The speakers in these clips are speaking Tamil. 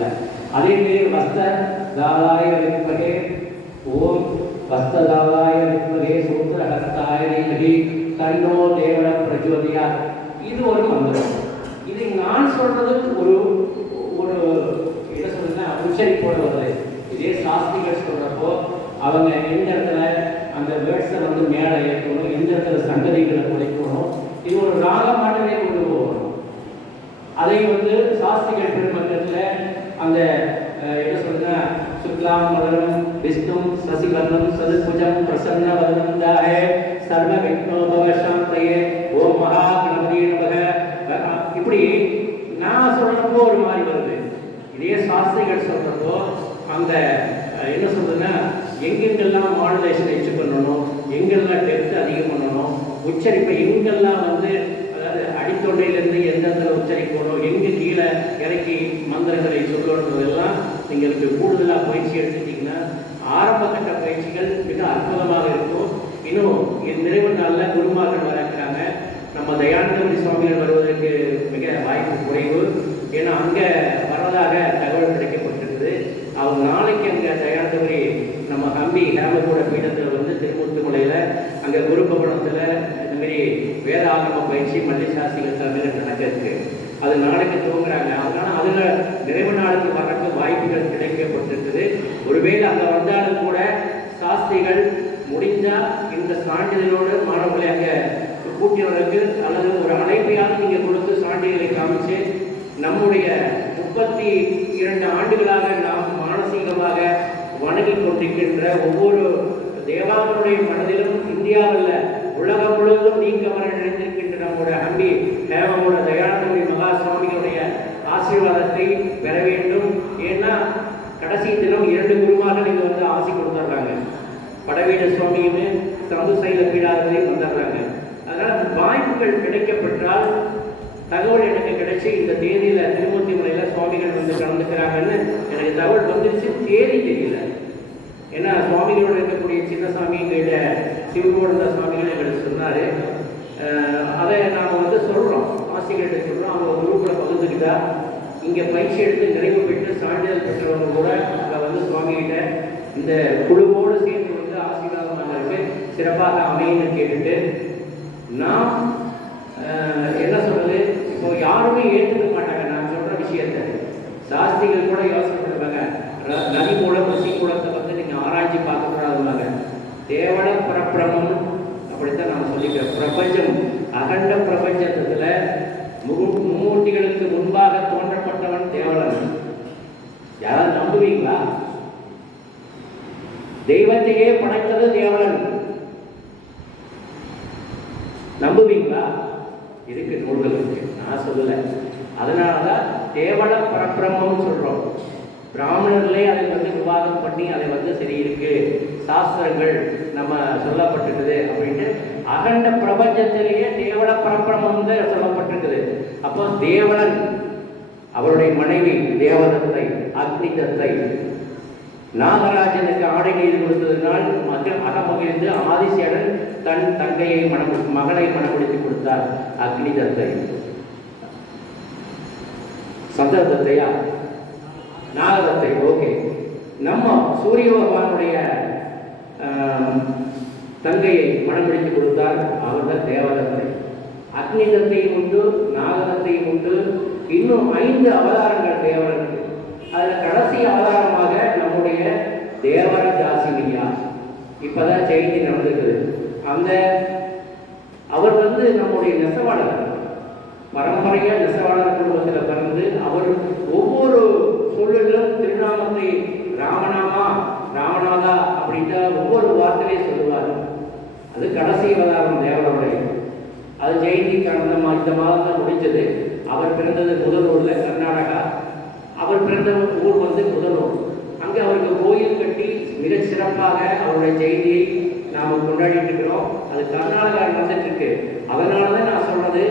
நான் அதே மாரி வஸ்த தாதாய விற்பகே ஓம் வஸ்த தாதாய விற்பகே சூத்திர ஹஸ்தாய தீமகி தன்னோ தேவன பிரஜோதியா. இது ஒரு மந்திரம். இதை நான் சொல்றது ஒரு ஒரு என்ன சொல்றதுன்னா உச்சரிப்போட வருது இதே சாஸ்திரிகள் சொல்றப்போ அவங்க எந்த இடத்துல அந்த வேர்ட்ஸை வந்து மேலே ஏற்றணும் எந்த இடத்துல சங்கதிகளை குறைக்கணும் இது ஒரு ராகமாட்டவே கொண்டு போகணும். அதை வந்து சாஸ்திரிகள் பெருமக்கத்தில் அந்த என்ன சொல்றதுன்னா சுக்லாம் மலரும் விஷ்ணு சசிவர்ணம் சதுபுஜம் பிரசன்ன வதனம் தாயே சர்வ விக்னோபவ சாந்தையே ஓம் மகா கணபதி நமக. இப்படி நான் சொல்றப்போ ஒரு மாதிரி வருது. இதே சாஸ்திரிகள் சொல்றப்போ அந்த என்ன சொல்றதுன்னா எங்கெங்கெல்லாம் மாடுலேஷன் எச்சு பண்ணணும் எங்கெல்லாம் டெப்த் அதிகம் பண்ணணும் உச்சரிப்பை எங்கெல்லாம் வந்து அடித்தொண்டையிலிருந்து எந்தெந்த உச்சரிக்கணும் எங்கே கீழே இறக்கி மந்திரங்களை சொல்லணுன்றதெல்லாம் நீங்கள் இப்போ கூடுதலாக பயிற்சி எடுத்துட்டிங்கன்னா ஆரம்பகட்ட பயிற்சிகள் மிக அற்புதமாக இருக்கும். இன்னும் என் நிறைவு நாளில் குருமார்கள் வரக்கிறாங்க நம்ம தயானந்தபுரி சுவாமிகள் வருவதற்கு மிக வாய்ப்பு குறைவு. ஏன்னா அங்கே வரதாக தகவல் கிடைக்கப்பட்டிருந்தது. அவங்க நாளைக்கு அங்கே தயானந்தபுரி நம்ம கம்பி ஹேமகூட பீடத்தில் வந்து அங்கே குரு இந்தமாரி இந்த மாதிரி வேத ஆகம பயிற்சி மல்லி சாஸ்திரிகள் தலைமையில் அது நாளைக்கு துவங்குறாங்க. அதனால அதில் நிறைவு நாளுக்கு வரக்கு வாய்ப்புகள் கிடைக்கப்பட்டிருக்குது. ஒருவேளை அங்கே வந்தாலும் கூட சாஸ்திரிகள் முடிஞ்சால் இந்த சான்றிதழோடு மாணவர்களை அங்கே கூட்டியவர்களுக்கு அல்லது ஒரு அழைப்பையாவது நீங்கள் கொடுத்து சான்றிதழை காமிச்சு நம்முடைய முப்பத்தி இரண்டு ஆண்டுகளாக நாம் மானசீகமாக வணங்கி கொண்டிருக்கின்ற ஒவ்வொரு தேவாலனுடைய மனதிலும் இந்தியாவில் உலகம் முழுவதும் நீக்கமர நினைந்திருக்கின்ற நம்முடைய அம்பி தேவமோட தயானந்தபுரி மகா சுவாமிகளுடைய ஆசீர்வாதத்தை பெற வேண்டும். ஏன்னா கடைசி தினம் இரண்டு குருமார்கள் இங்கே வந்து ஆசி கொடுத்துட்றாங்க படவீட சுவாமியுமே சந்து சைல பீடாதிபதியும் வந்துடுறாங்க அதனால் வாய்ப்புகள் கிடைக்கப்பெற்றால் தகவல் எனக்கு கிடைச்சி இந்த தேதியில் திருமூர்த்தி முறையில் சுவாமிகள் வந்து கலந்துக்கிறாங்கன்னு எனக்கு தகவல் வந்துருச்சு தேதி தெரியல. ஏன்னா சுவாமிகளோட இருக்கக்கூடிய சின்னசாமி எங்கள்கிட்ட சிவகோடந்த சுவாமிகள் எங்களுக்கு சொன்னார். அதை நாம் வந்து சொல்கிறோம் ஆசிரியர்கிட்ட சொல்கிறோம் அவங்க குரூப்பில் பகிர்ந்துக்கிட்டா இங்கே பயிற்சி எடுத்து நிறைவு பெற்று சான்றிதழ் பெற்றவங்க கூட அங்கே வந்து சுவாமிகிட்ட இந்த குழுவோடு சேர்ந்து வந்து ஆசீர்வாதம் நாங்கள் சிறப்பாக அமையன்னு கேட்டுட்டு நாம் என்ன சொல்கிறது இப்போ யாருமே ஏற்றுக்க மாட்டாங்க. நான் சொல்கிற விஷயத்தை. சாஸ்திரிகள் கூட யோசனை பண்ணுவாங்க. நதி மூலம் பசி குலத்தை ஆராய்ச்சி பார்க்கக்கூடாதுனாங்க தேவன தேவட பரப்பிரமம் அப்படித்தான் நான் சொல்லிக்கிறேன். பிரபஞ்சம் அகண்ட பிரபஞ்சத்தில் முகு மும்மூர்த்திகளுக்கு முன்பாக தோன்றப்பட்டவன் தேவலன் யாராவது நம்புவீங்களா? தெய்வத்தையே படைத்தது தேவலன் நம்புவீங்களா? இருக்கு நூல்கள் இருக்கு. நான் சொல்லல. அதனால தான் தேவல பரப்பிரமம்னு சொல்றோம் வந்து விவாதம் பண்ணி அதை வந்து சரி இருக்கு. சாஸ்திரங்கள் நம்ம சொல்லப்பட்டிருக்குது அப்படின்ட்டு அகண்ட பிரபஞ்சத்திலேயே தேவல பரப்பிரமம் தான் சொல்லப்பட்டிருக்குது. அப்போ தேவலன் அவருடைய மனைவி தேவதத்தை அக்னி தத்தை நாகராஜனுக்கு ஆடை நெய்து கொடுத்ததினால் மகன் அகமகிழ்ந்து ஆதிசேடன் தன் தங்கையை மனம் மகனை மனமுடித்து கொடுத்தார் அக்னி தத்தை. சந்திர தத்தையா? நாகதத்தை ஓகே. நம்ம சூரிய பகவானுடைய தங்கையை மனமுடித்து கொடுத்தார் அவர்கள் தேவதத்தை அக்னிதத்தையும் உண்டு நாகதத்தையும் உண்டு இன்னும் ஐந்து அவதாரங்கள் தேவனுக்கு அதில் கடைசி அவதாரமாக நம்முடைய தேவர தாசினியா இப்போதான் ஜெயந்தி நடந்திருக்குது. அந்த அவர் வந்து நம்முடைய நெசவாளர். பரம்பரையாக நெசவாளர் குடும்பத்தில் பிறந்து அவர் ஒவ்வொரு சூழலிலும் திருநாமத்தை ராமநாமா ராமநாதா அப்படின்ட்டு ஒவ்வொரு வார்த்தையும் சொல்லுவார். அது கடைசி அவதாரம் தேவனுடைய. அது ஜெயந்தி கடந்த மா இந்த மாதம் தான் முடிஞ்சது. அவர் பிறந்தது முதலூரில் கர்நாடகா. அவர் பிறந்த ஊர் வந்து முதலூர். அங்கே அவருக்கு கோயில் கட்டி மிக சிறப்பாக அவருடைய ஜெயந்தியை நாம் கொண்டாடிட்டு இருக்கிறோம். அது கர்நாடகா நடந்துட்டு அதனால தான் நான் சொல்றது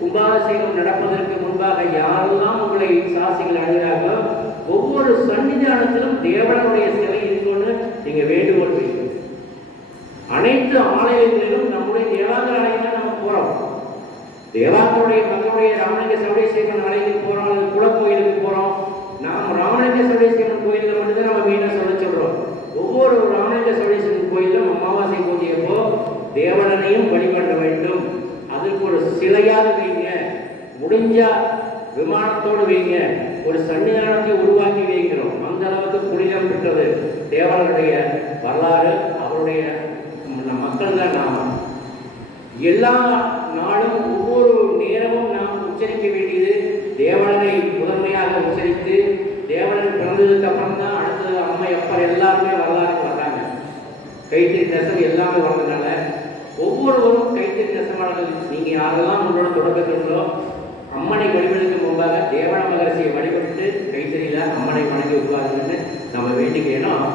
கும்பாபிஷேகம் நடப்பதற்கு முன்பாக யாரெல்லாம் உங்களை சாசிகள் அழுகிறார்களோ ஒவ்வொரு சன்னிதானத்திலும் தேவனுடைய சிலை இருக்கும்னு நீங்க வேண்டுகோள் வைக்கணும் அனைத்து ஆலயங்களிலும் நம்முடைய தேவாந்திர ஆலயம் தான் நம்ம போறோம். தேவாந்தருடைய மக்களுடைய ராமலிங்க சவுடேஸ்வரன் ஆலயத்துக்கு போறோம் அல்லது குலக்கோயிலுக்கு போறோம். நாம் ராமலிங்க சவுடேஸ்வரன் கோயிலில் மட்டும்தான் நம்ம மீனை சொல்ல சொல்றோம் ஒவ்வொரு ராமலிங்க சவுடேஸ்வரன் கோயிலும் அமாவாசை பூஜையப்போ தேவனையும் வழிபட வேண்டும். அதற்கு ஒரு சிலையாக வைங்க. முடிஞ்சா விமானத்தோடு வைங்க. ஒரு சன்னிதானத்தை உருவாக்கி வைக்கிறோம். அந்த அளவுக்கு புனிதம் பெற்றது தேவனுடைய வரலாறு அவருடைய மக்கள் தான் நாம. எல்லா நாளும் ஒவ்வொரு நேரமும் நாம் உச்சரிக்க வேண்டியது தேவனை முதன்மையாக உச்சரித்து தேவனன் பிறந்ததுக்கு அப்புறம் தான் அடுத்தது அம்மா அப்பர் எல்லாருமே வரலாறு வர்றாங்க கைத்தறி நெசவு எல்லாமே வர்றதுனால ஒவ்வொருவரும் கைத்தறி நெசவாளர்கள் நீங்கள் யாரெல்லாம் உங்களோட தொடக்கத்திலோ அம்மனை வழிபடுவதற்கு முன்பாக தேவன மகரசியை வழிபட்டு கைத்தறியில் அம்மனை வணங்கி உட்காருன்னு நம்ம வேண்டிக்கணும்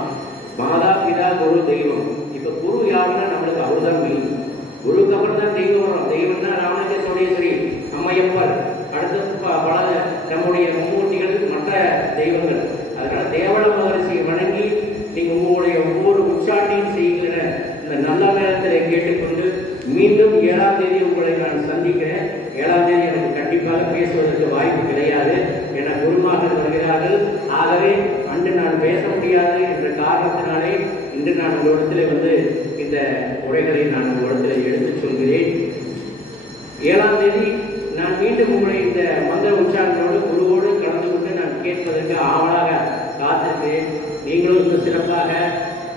மாதா பிதா குரு தெய்வம். இப்போ குரு யாருன்னா நம்மளுக்கு அவர் தான் மெயின் குருவுக்கு அப்புறம் தான் தெய்வம் வரும். தெய்வம் தான் ராமலிங்க சோடேஸ்வரி அம்மையப்பர். அடுத்த பல நம்முடைய மும்மூர்த்திகள் மற்ற தெய்வங்கள் அதனால தேவன மகரிஷியை வணங்கி நீங்கள் உங்களுடைய ஒவ்வொரு உச்சாட்டியும் செய்கிற இந்த நல்ல நேரத்தில் கேட்டுக்கொண்டு மீண்டும் ஏழாம் தேதி உங்களை நான் சந்திக்கிறேன் ஏழாம் தேதி எனக்கு கண்டிப்பாக பேசுவதற்கு வாய்ப்பு கிடையாது என குருமார்கள் வருகிறார்கள். ஆகவே அன்று நான் பேச முடியாது என்ற காரணத்தினாலே இன்று நான் உங்களிடத்தில் வந்து இந்த உரைகளை நான் உங்களிடத்தில் எடுத்துச் சொல்கிறேன். ஏழாம் தேதி நான் மீண்டும் உங்களை இந்த மந்திர உச்சாரணோடு குருவோடு கலந்து கொண்டு நான் கேட்பதற்கு ஆவலாக காத்திருக்கிறேன். நீங்களும் இந்த சிறப்பாக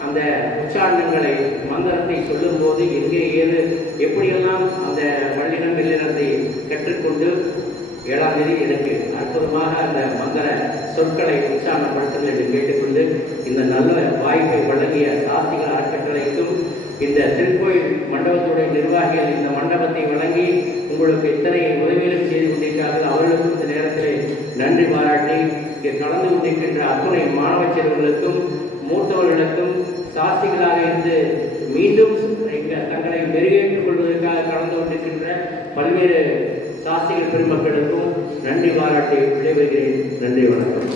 அந்த உச்சாரணங்களை மந்திரத்தை சொல்லும்போது எங்கே ஏது எப்படியெல்லாம் அந்த வள்ளினம் வெள்ளினத்தை கற்றுக்கொண்டு ஏழாம் தேதி எனக்கு அற்புதமாக அந்த மந்திர சொற்களை உற்சாகப்படுத்துங்கள் என்று கேட்டுக்கொண்டு இந்த நல்ல வாய்ப்பை வழங்கிய சாஸ்திகள் அறக்கட்டளைக்கும் இந்த திருக்கோயில் மண்டபத்துடைய நிர்வாகிகள் இந்த மண்டபத்தை வழங்கி உங்களுக்கு இத்தனை உதவிகளும் செய்து கொண்டிருக்கிறார்கள். அவர்களுக்கும் இந்த நேரத்திலே நன்றி பாராட்டி இங்கே கலந்து கொண்டிருக்கின்ற அத்துணை மாணவ செல்வங்களுக்கும் மூத்தவர்களுக்கும் சாஸ்திகளாக இருந்து மீண்டும் தங்களை மெருகேற்றுக் கொள்வதற்காக கலந்து கொண்டிருக்கின்ற பல்வேறு சாஸ்திகள் பெருமக்களுக்கும் நன்றி பாராட்டி விடைபெறுகிறேன். நன்றி வணக்கம்.